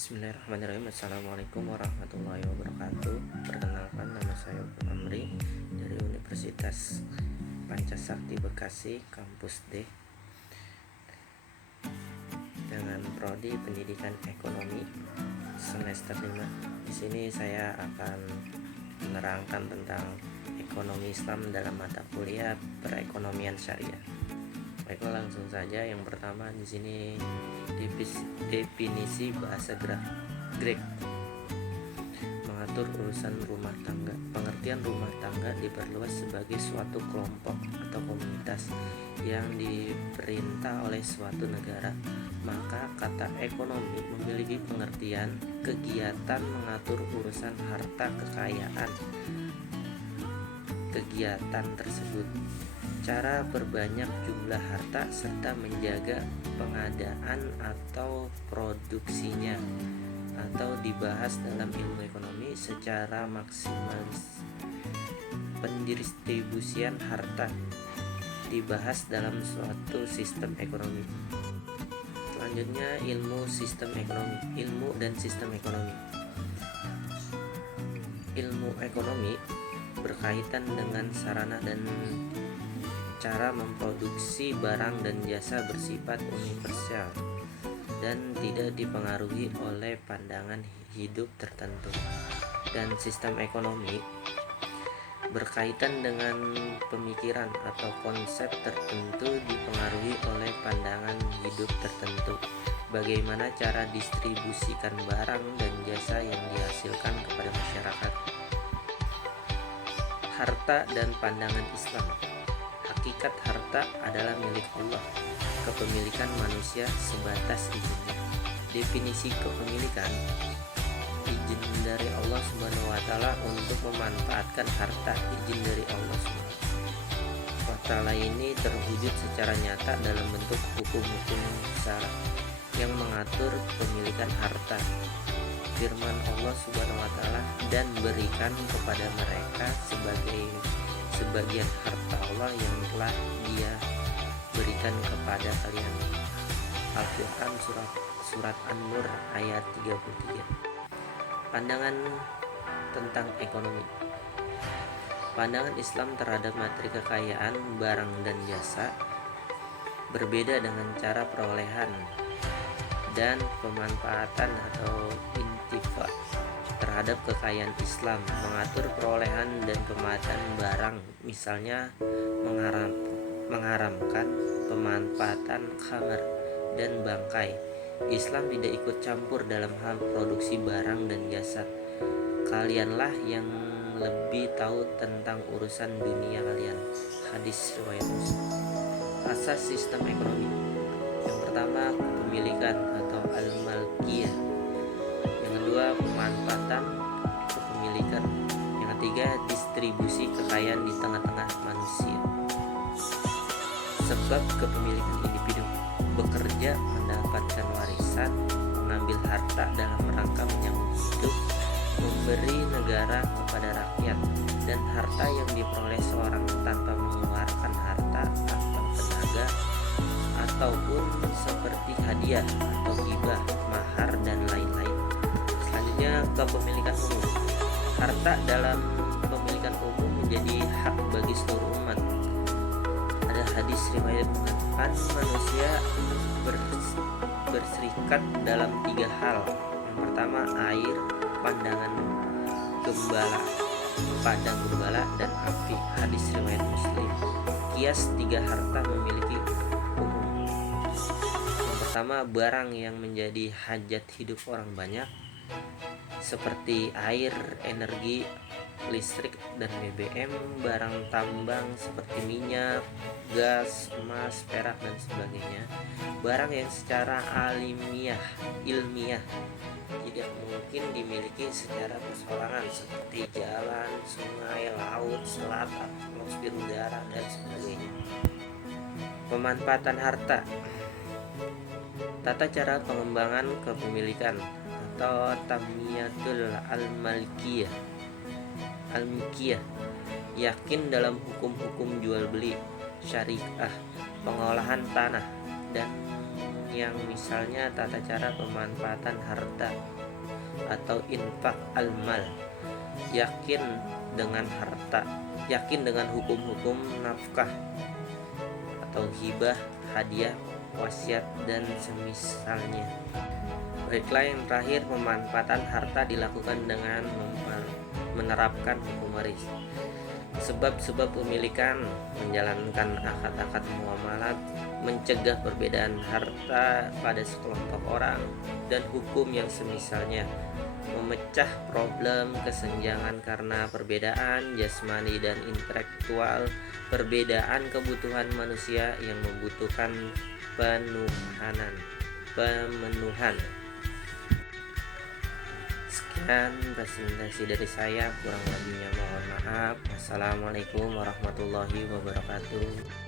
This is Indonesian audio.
Bismillahirrahmanirrahim. Assalamualaikum warahmatullahi wabarakatuh. Perkenalkan, nama saya Amri dari Universitas Pancasakti Bekasi, kampus D, dengan prodi Pendidikan Ekonomi semester 5. Di sini saya akan menerangkan tentang ekonomi Islam dalam mata kuliah perekonomian syariah. Baiklah, langsung saja. Yang pertama di sini definisi bahasa Grek mengatur urusan rumah tangga. Pengertian rumah tangga diperluas sebagai suatu kelompok atau komunitas yang diperintah oleh suatu negara. Maka kata ekonomi memiliki pengertian kegiatan mengatur urusan harta kekayaan kegiatan tersebut, cara perbanyak jumlah harta, serta menjaga pengadaan atau produksinya, atau dibahas dalam ilmu ekonomi secara maksimalis. Pendistribusian harta dibahas dalam suatu sistem ekonomi. Selanjutnya, ilmu dan sistem ekonomi. Ilmu ekonomi berkaitan dengan sarana dan cara memproduksi barang dan jasa bersifat universal dan tidak dipengaruhi oleh pandangan hidup tertentu. Dan sistem ekonomi berkaitan dengan pemikiran atau konsep tertentu dipengaruhi oleh pandangan hidup tertentu. Bagaimana cara distribusikan barang dan jasa yang dihasilkan kepada masyarakat. Harta dan pandangan Islam. Hakikat harta adalah milik Allah. Kepemilikan manusia sebatas izinnya. Definisi kepemilikan: izin dari Allah Subhanahu wa taala untuk memanfaatkan harta. Izin dari Allah Subhanahu wa taala ini terwujud secara nyata dalam bentuk hukum-hukum syara yang mengatur kepemilikan harta. Firman Allah Subhanahu wa taala, dan berikan kepada mereka sebagian harta Allah yang telah Dia berikan kepada kalian. Al-Quran surat An-Nur ayat 33. Pandangan tentang ekonomi. Pandangan Islam terhadap materi kekayaan, barang dan jasa berbeda dengan cara perolehan dan pemanfaatan atau intifa. Terhadap kekayaan, Islam mengatur perolehan dan pemanfaatan barang, misalnya mengharamkan pemanfaatan khamar dan bangkai. Islam tidak ikut campur dalam hal produksi barang dan jasa. Kalianlah yang lebih tahu tentang urusan dunia kalian. Hadis riwayat Muslim. Asas sistem ekonomi. Yang pertama, kepemilikan atau al-malkiyah. Yang kedua, pemanfaatan kepemilikan. Yang ketiga, distribusi kekayaan di tengah-tengah manusia. Sebab kepemilikan individu: bekerja, mendapatkan warisan, mengambil harta dalam rangka menyambung hidup, memberi negara kepada rakyat, dan harta yang diperoleh seorang tanpa mengeluarkan harta atau tenaga, ataupun seperti hadiah atau hibah, mahar, dan lain-lain. Selanjutnya, kepemilikan umum. Harta dalam pemilikan umum menjadi hak bagi seluruh umat. Ada hadis riwayat mengatakan manusia berserikat dalam 3 hal. Yang pertama, air, padang gembala, dan api. Hadis riwayat Muslim. Kias 3 harta memiliki umum. Yang pertama, barang yang menjadi hajat hidup orang banyak, seperti air, energi, listrik, dan BBM. Barang tambang seperti minyak, gas, emas, perak, dan sebagainya. Barang yang secara ilmiah tidak mungkin dimiliki secara perseorangan, seperti jalan, sungai, laut, selat, atmosfer udara, dan sebagainya. Pemanfaatan harta. Tata cara pengembangan kepemilikan atau tamiyatul al-milkiyah. Yakin dalam hukum-hukum jual beli, syariah, pengolahan tanah, dan yang misalnya tata cara pemanfaatan harta atau infak al-mal, yakin dengan harta, yakin dengan hukum-hukum nafkah atau hibah, hadiah, wasiat dan semisalnya. Baiklah, yang terakhir, pemanfaatan harta dilakukan dengan menerapkan hukum waris. Sebab-sebab pemilikan, menjalankan akad-akad muamalat, mencegah perbedaan harta pada sekelompok orang, dan hukum yang semisalnya, memecah problem kesenjangan karena perbedaan jasmani dan intelektual, perbedaan kebutuhan manusia yang membutuhkan pemenuhan. Sekian presentasi dari saya, kurang lebihnya mohon maaf. Wassalamualaikum warahmatullahi wabarakatuh.